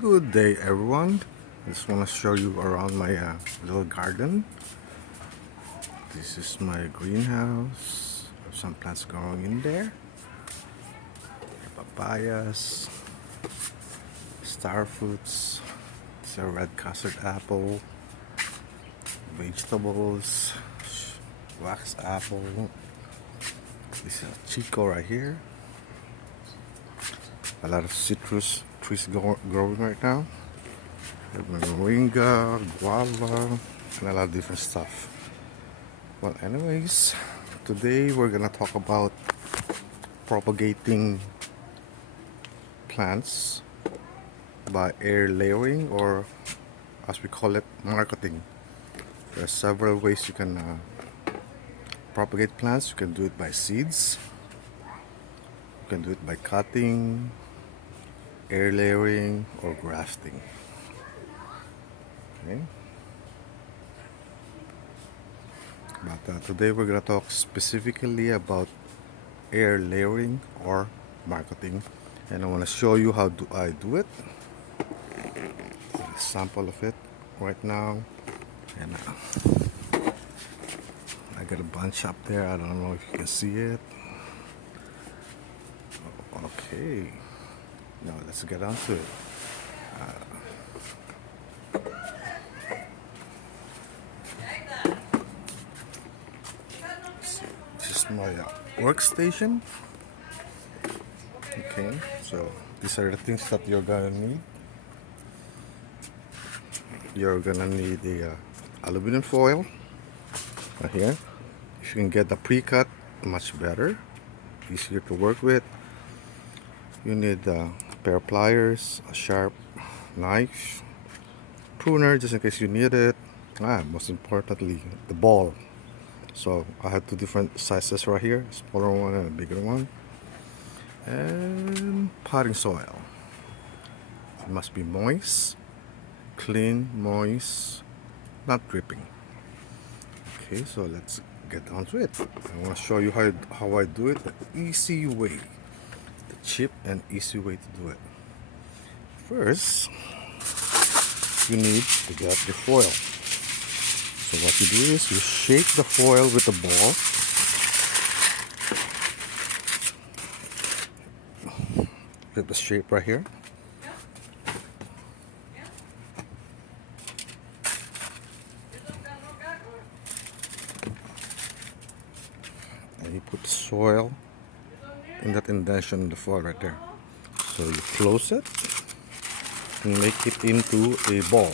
Good day, everyone. I just want to show you around my little garden. This is my greenhouse. I have some plants growing in there. Papayas, star fruits. It's a red custard apple. Vegetables, wax apple. This is a chico right here. A lot of citrus trees growing right now. Moringa, guava, and a lot of different stuff. Well, anyways, today we're gonna talk about propagating plants by air layering, or as we call it, marketing. There are several ways you can propagate plants. You can do it by seeds, you can do it by cutting, air layering, or grafting. Okay. But today we're going to talk specifically about air layering or marketing, and I want to show you how do I do it. A sample of it right now, and I got a bunch up there. I don't know if you can see it. Okay, now let's get on to it. This is my workstation. Okay, so these are the things that you're gonna need. You're gonna need the aluminum foil right here. If you can get the pre-cut, much better, easier to work with. You need a pair of pliers, a sharp knife, pruner just in case you need it. Most importantly, the ball. So I have two different sizes right here, a smaller one and a bigger one. And potting soil. It must be moist, clean, moist, not dripping. Okay, so let's get down to it. I want to show you how I do it the easy way, the cheap and easy way to do it. First, you need to get the foil. So what you do is you shake the foil with the ball. Get the shape right here. And you put the soil in that indentation in the foil right there. So you close it and make it into a ball.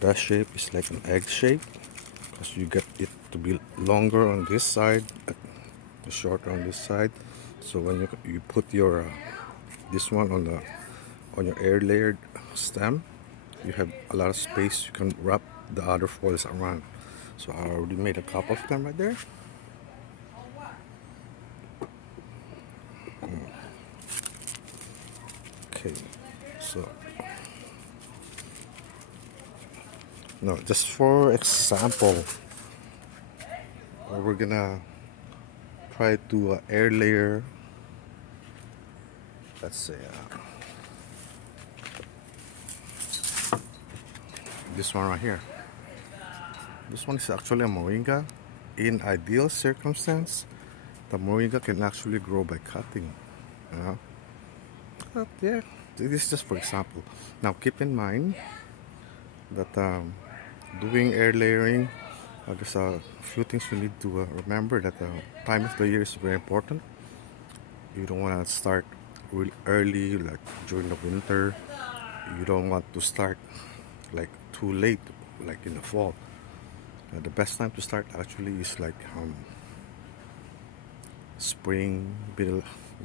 That shape is like an egg shape because you get it to be longer on this side, shorter on this side. So when you put your this one on your air layered stem, you have a lot of space. You can wrap the other foils around. So I already made a couple of them right there. Okay, so no, just for example, we're gonna try to air layer. Let's say this one right here. This one is actually a moringa. In ideal circumstance, the moringa can actually grow by cutting. But yeah, this is just for example. Now keep in mind that doing air layering, there's a few things you need to remember. That time of the year is very important. You don't want to start really early, like during the winter. You don't want to start like too late, like in the fall. The best time to start actually is like spring,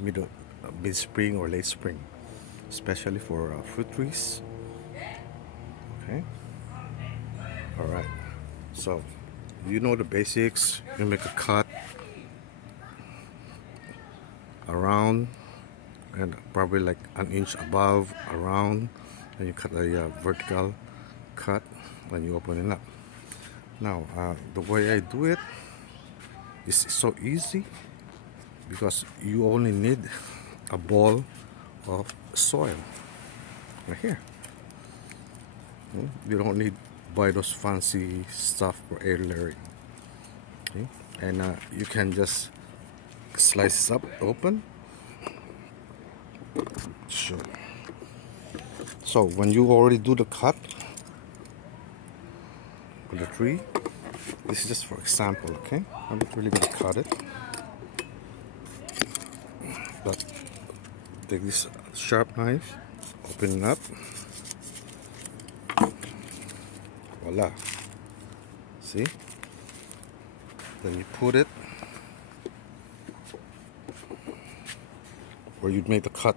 mid spring or late spring, especially for fruit trees. Okay, all right, so you know the basics. You make a cut around and probably like an inch above around, and you cut a vertical cut when you open it up. Now the way I do it is so easy. because you only need a ball of soil right here. You don't need buy those fancy stuff for air layering. Okay? And you can just slice up open. Sure. So when you already do the cut of the tree, this is just for example, okay? I'm not really gonna cut it, but take this sharp knife, open it up, voila. See? Then you put it where you made the cut.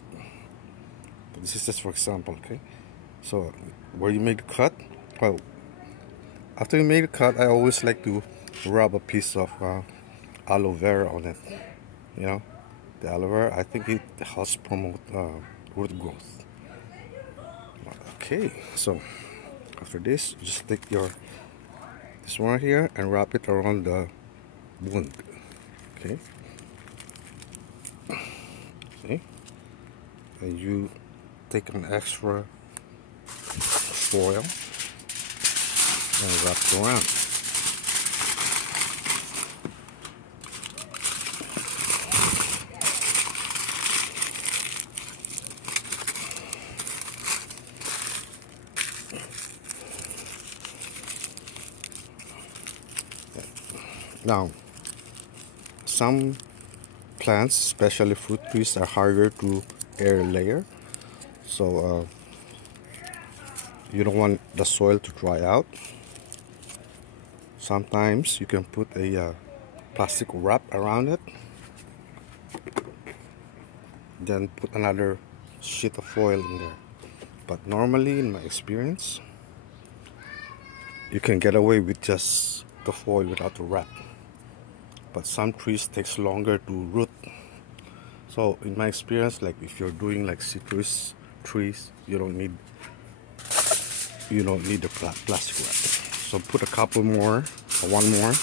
This is just for example, okay? So where you made the cut, well, after you make the cut, I always like to rub a piece of aloe vera on it. You know, the aloe vera, I think it helps promote root growth. Okay, so after this, just take this one here and wrap it around the wound. Okay. Okay. And you take an extra foil and wrap it around. Now, some plants, especially fruit trees, are harder to air layer, so you don't want the soil to dry out. Sometimes you can put a plastic wrap around it, then put another sheet of foil in there. But normally, in my experience, you can get away with just the foil without the wrap. But some trees takes longer to root. So in my experience, like if you're doing like citrus trees, you don't need the plastic wrap. So put a couple more, or one more.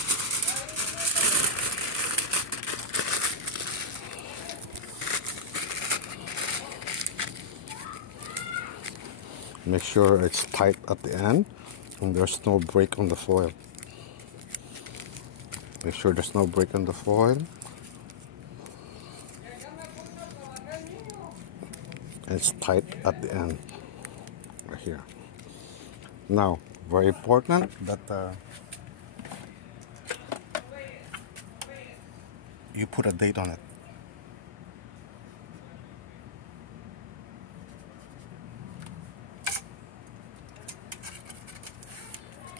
Make sure it's tight at the end and there's no break on the foil. Make sure there's no break on the foil. And it's tight at the end, right here. Now, very important that you put a date on it.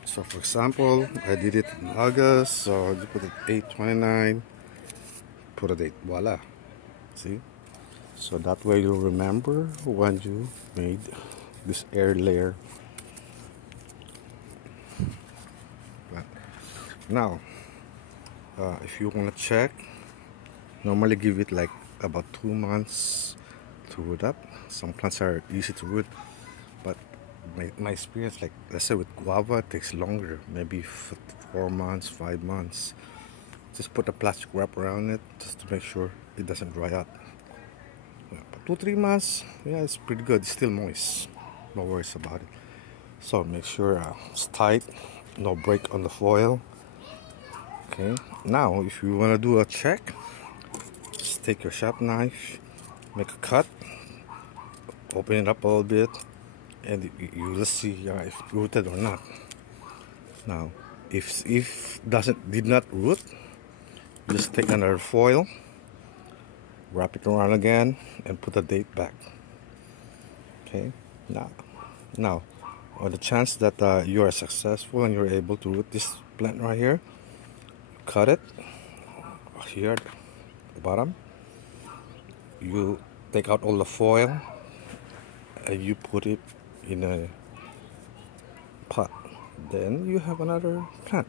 So for example, I did it in August, so you put it 8/29, put a date, voila. See? So that way you'll remember when you made this air layer. But now, if you want to check, normally give it like about 2 months to root up. Some plants are easy to root, but my experience, like let's say with guava, it takes longer, maybe 4 months, 5 months. Just put a plastic wrap around it just to make sure it doesn't dry out. Yeah, but 2-3 months, yeah, it's pretty good. It's still moist, no worries about it. So make sure it's tight, no break on the foil. Okay, now if you want to do a check, just take your sharp knife, make a cut, open it up a little bit, and you will see if it rooted or not. Now, if did not root, just take another foil, wrap it around again, and put the date back. Okay. Now, on the chance that you are successful and you're able to root this plant right here, cut it here at the bottom. You take out all the foil and you put it in a pot. Then you have another plant.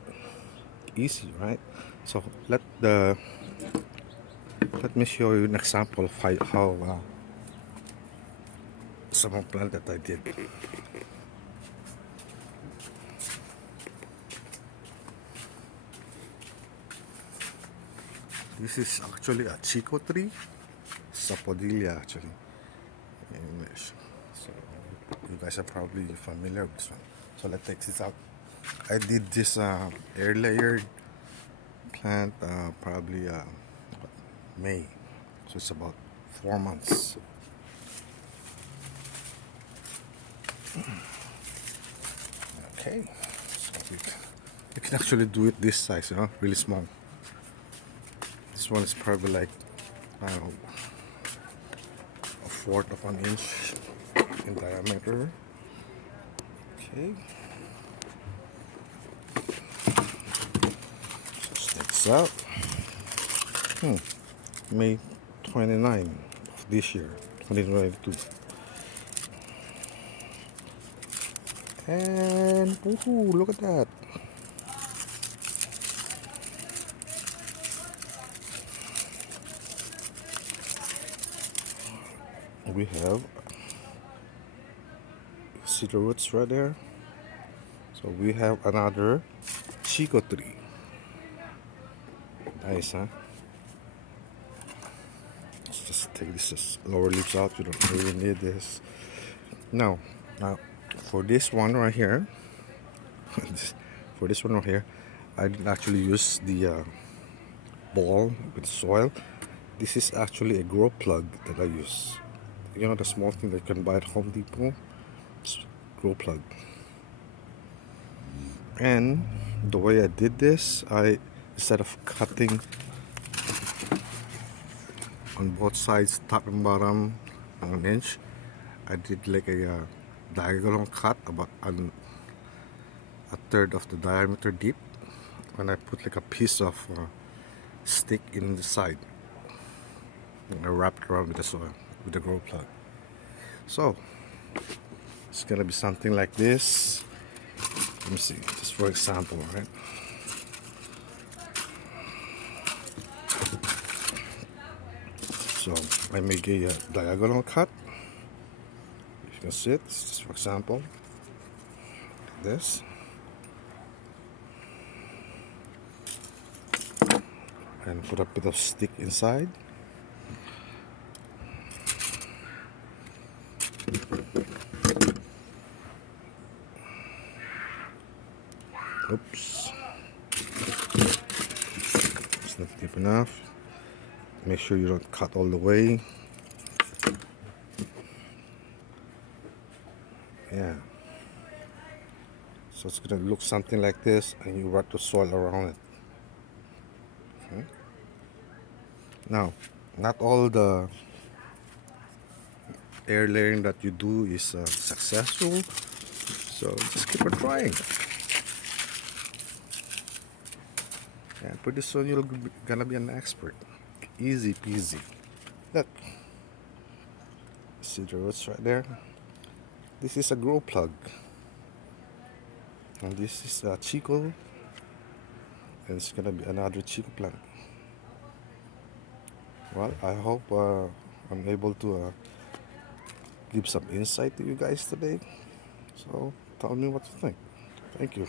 Easy, right? So let me show you an example of how some plant that I did. This is actually a Chico tree, Sapodilla actually, in English. So you guys are probably familiar with this one. So let's take this out. I did this air layered plant probably May, so it's about 4 months. Okay, so you can actually do it this size, really small. This one is probably like, I don't know, a fourth of an inch in diameter. Okay. So sticks out. May 29 of this year, 2022. And woohoo, look at that. We have, see the roots right there? So we have another Chico tree. Nice, huh? Let's just take this lower leaves out. You don't really need this. Now for this one right here, I didn't actually use the ball with soil. This is actually a grow plug that I use. You know, the small thing that you can buy at Home Depot? It's grow plug. And the way I did this, instead of cutting on both sides, top and bottom, an inch, I did like a diagonal cut about a third of the diameter deep, and I put like a piece of stick in the side, and I wrapped around with the soil with the grow plug. So it's gonna be something like this. Let me see, just for example, right? So I make a diagonal cut. If you can see it, just for example, like this. And put a bit of stick inside. Oops. It's not deep enough. Make sure you don't cut all the way. Yeah. So it's gonna look something like this, and you wrap the soil around it. Okay. Now, not all the air layering that you do is successful, so just keep on trying. And pretty soon you're gonna be an expert. Easy peasy. Look, see the roots right there? This is a grow plug, and this is a Chico, and it's gonna be another Chico plant. Well, I hope I'm able to give some insight to you guys today. So tell me what you think. Thank you.